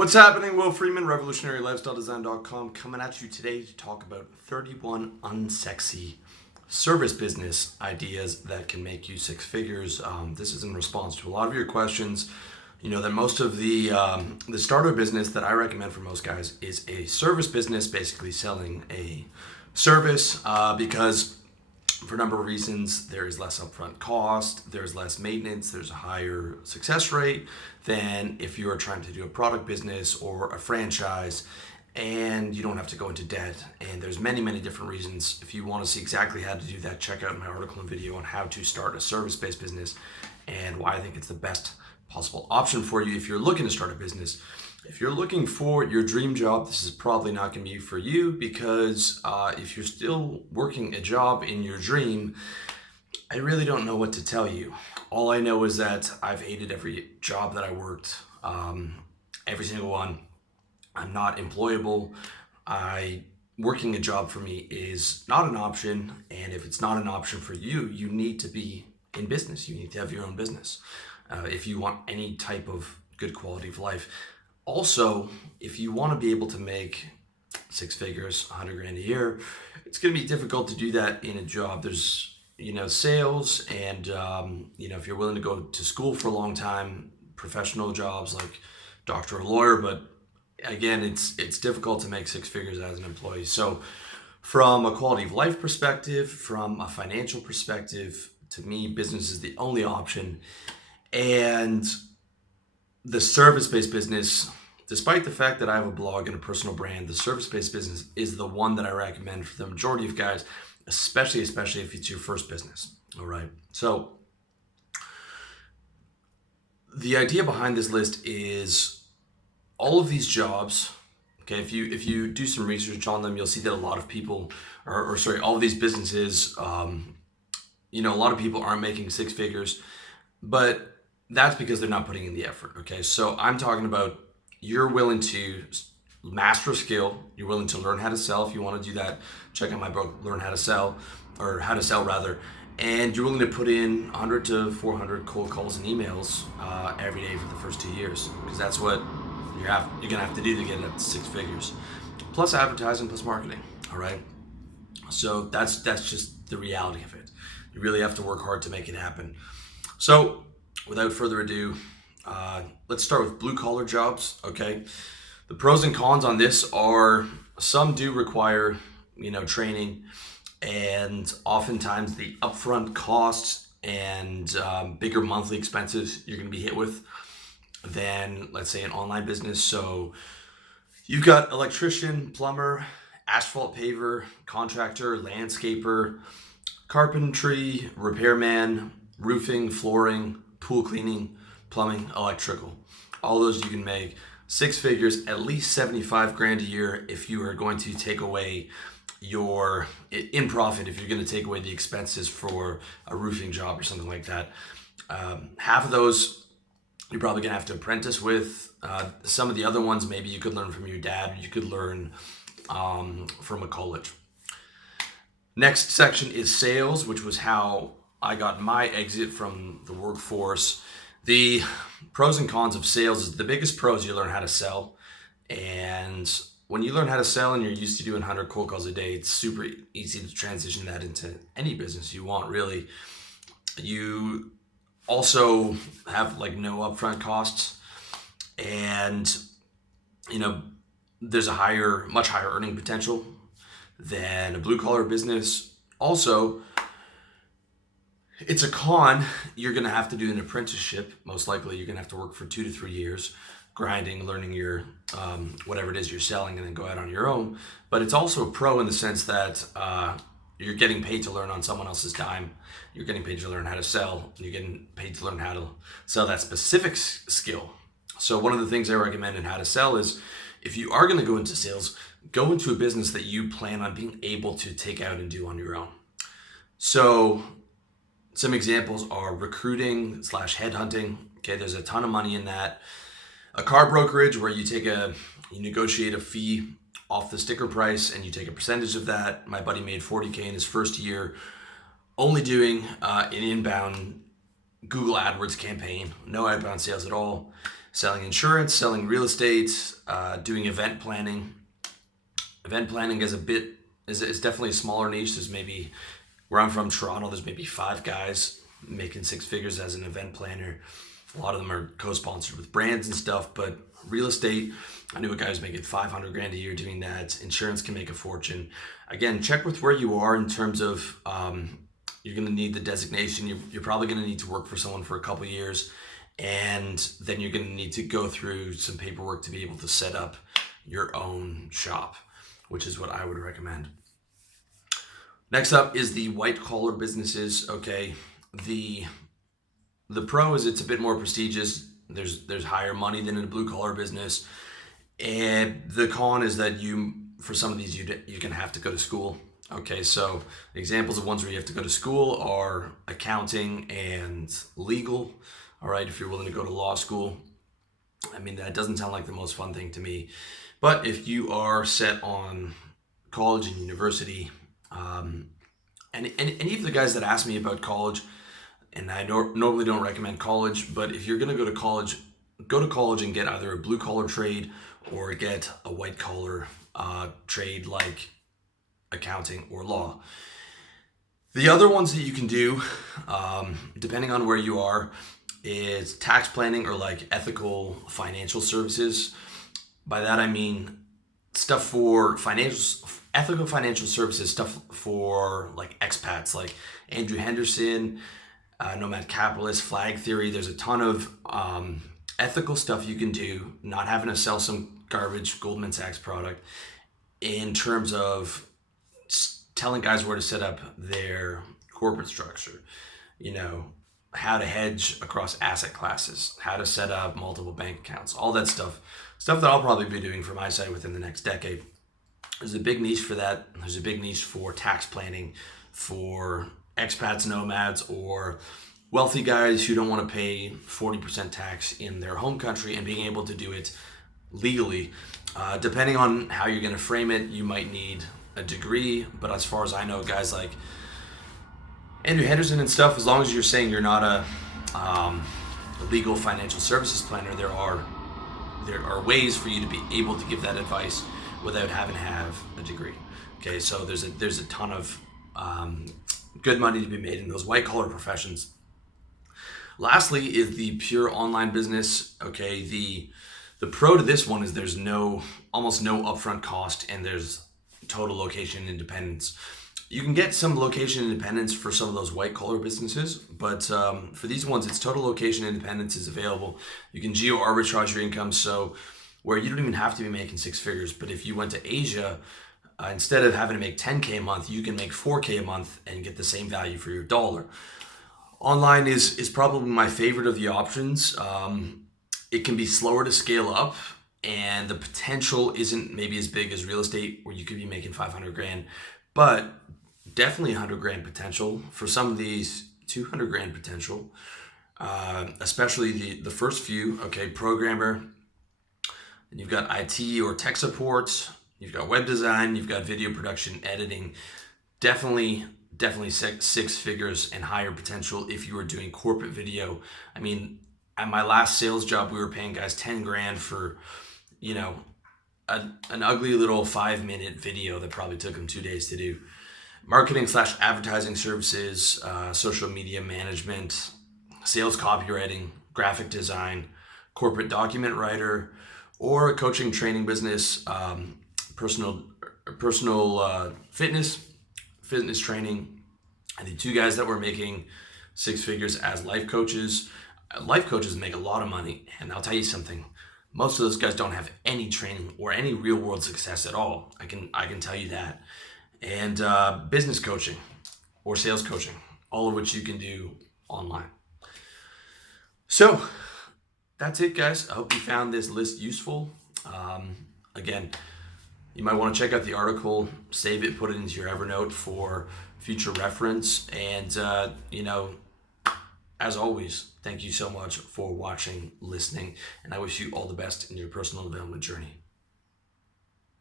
What's happening? Will Freeman, RevolutionaryLifestyleDesign.com, coming at you today to talk about 31 unsexy service business ideas that can make you six figures. This is in response to a lot of your questions. You know that most of the starter business that I recommend for most guys is a service business, basically selling a service because for a number of reasons, there is less upfront cost, there's less maintenance, there's a higher success rate than if you are trying to do a product business or a franchise, and you don't have to go into debt. And there's many, many different reasons. If you want to see exactly how to do that, check out my article and video on how to start a service-based business and why I think it's the best possible option for you if you're looking to start a business. If you're looking for your dream job, this is probably not going to be for you because if you're still working a job in your dream, I really don't know what to tell you. All I know is that I've hated every job that I worked, every single one. I'm not employable. Working a job for me is not an option, and if it's not an option for you, you need to be in business. You need to have your own business if you want any type of good quality of life. Also, if you want to be able to make six figures, 100 grand a year, it's going to be difficult to do that in a job. There's, sales and, if you're willing to go to school for a long time, professional jobs like doctor or lawyer, but again, it's difficult to make six figures as an employee. So from a quality of life perspective, from a financial perspective, to me, business is the only option. And the service-based business, despite the fact that I have a blog and a personal brand, the service-based business is the one that I recommend for the majority of guys, especially if it's your first business. All right. So the idea behind this list is all of these jobs. Okay, if you do some research on them, you'll see that a lot of people, all of these businesses, a lot of people aren't making six figures, but that's because they're not putting in the effort. Okay, so I'm talking about you're willing to master a skill, you're willing to learn how to sell. If you want to do that, check out my book, Learn How to Sell, or How to Sell rather. And you're willing to put in 100 to 400 cold calls and emails every day for the first 2 years, because that's what you're gonna have to do to get up to six figures, plus advertising, plus marketing. All right, so that's just the reality of it. You really have to work hard to make it happen. So without further ado, let's start with blue collar jobs. Okay, the pros and cons on this are some do require training, and oftentimes the upfront costs and bigger monthly expenses you're going to be hit with than, let's say, an online business. So you've got electrician, plumber, asphalt paver, contractor, landscaper, carpentry, repairman, roofing, flooring, pool cleaning, plumbing, electrical. All those you can make six figures, at least 75 grand a year if you are going to take away your in profit, if you're going to take away the expenses for a roofing job or something like that. Half of those you're probably going to have to apprentice with. Some of the other ones maybe you could learn from your dad, or you could learn from a college. Next section is sales, which was how I got my exit from the workforce. The pros and cons of sales is the biggest pros, you learn how to sell. And when you learn how to sell and you're used to doing 100 cold calls a day, it's super easy to transition that into any business you want, really. You also have no upfront costs, and there's a much higher earning potential than a blue collar business. Also, it's a con. You're going to have to do an apprenticeship. Most likely, you're going to have to work for 2 to 3 years, grinding, learning your whatever it is you're selling, and then go out on your own. But it's also a pro in the sense that you're getting paid to learn on someone else's time. You're getting paid to learn how to sell. And you're getting paid to learn how to sell that specific skill. So one of the things I recommend in how to sell is, if you are going to go into sales, go into a business that you plan on being able to take out and do on your own. So some examples are recruiting / headhunting. Okay, there's a ton of money in that. A car brokerage where you negotiate a fee off the sticker price and you take a percentage of that. My buddy made 40K in his first year only doing an inbound Google AdWords campaign, no outbound sales at all. selling insurance, selling real estate, doing event planning. Event planning is definitely a smaller niche. There's maybe, where I'm from, Toronto, there's maybe 5 guys making 6 figures as an event planner. A lot of them are co-sponsored with brands and stuff, but real estate, I knew a guy who's making 500 grand a year doing that. Insurance can make a fortune. Again, check with where you are in terms of, you're going to need the designation. You're probably going to need to work for someone for a couple of years, and then you're going to need to go through some paperwork to be able to set up your own shop, which is what I would recommend. Next up is the white collar businesses. Okay, the pro is it's a bit more prestigious. There's higher money than in a blue collar business, and the con is that for some of these you can have to go to school. Okay, so examples of ones where you have to go to school are accounting and legal. All right, if you're willing to go to law school, I mean, that doesn't sound like the most fun thing to me. But if you are set on college and university, and even the guys that ask me about college, and I normally don't recommend college, but if you're going to go to college and get either a blue collar trade or get a white collar trade like accounting or law. The other ones that you can do, depending on where you are, is tax planning or like ethical financial services. By that I mean stuff for ethical financial services, stuff for like expats like Andrew Henderson, Nomad Capitalist, Flag Theory. There's a ton of ethical stuff you can do, not having to sell some garbage Goldman Sachs product, in terms of telling guys where to set up their corporate structure, how to hedge across asset classes, how to set up multiple bank accounts, all that stuff that I'll probably be doing for my side within the next decade. There's a big niche for that. There's a big niche for tax planning for expats, nomads, or wealthy guys who don't want to pay 40% tax in their home country and being able to do it legally. Depending on how you're going to frame it, you might need a degree, but as far as I know, guys like Andrew Henderson and stuff, as long as you're saying you're not a legal financial services planner, there are ways for you to be able to give that advice without having to have a degree. Okay, so there's a ton of good money to be made in those white collar professions. Lastly is the pure online business. Okay, the pro to this one is there's almost no upfront cost, and there's total location independence. You can get some location independence for some of those white collar businesses, but for these ones, it's total location independence is available. You can geo arbitrage your income, so where you don't even have to be making 6 figures, but if you went to Asia, instead of having to make 10K a month, you can make 4K a month and get the same value for your dollar. Online is probably my favorite of the options. It can be slower to scale up, and the potential isn't maybe as big as real estate, where you could be making 500 grand, but definitely 100 grand potential. For some of these, 200 grand potential, especially the first few. Okay, programmer, and you've got IT or tech support, you've got web design, you've got video production, editing. Definitely 6 figures and higher potential if you were doing corporate video. I mean, at my last sales job, we were paying guys 10 grand for, an ugly little 5-minute video that probably took them 2 days to do. Marketing/advertising services, social media management, sales copywriting, graphic design, corporate document writer, or a coaching training business, personal fitness training. And the 2 guys that were making 6 figures as life coaches. Life coaches make a lot of money, and I'll tell you something. Most of those guys don't have any training or any real world success at all. I can tell you that. And business coaching or sales coaching, all of which you can do online. So that's it, guys. I hope you found this list useful. Again, you might want to check out the article, save it, put it into your Evernote for future reference. And, as always, thank you so much for watching, listening, and I wish you all the best in your personal development journey.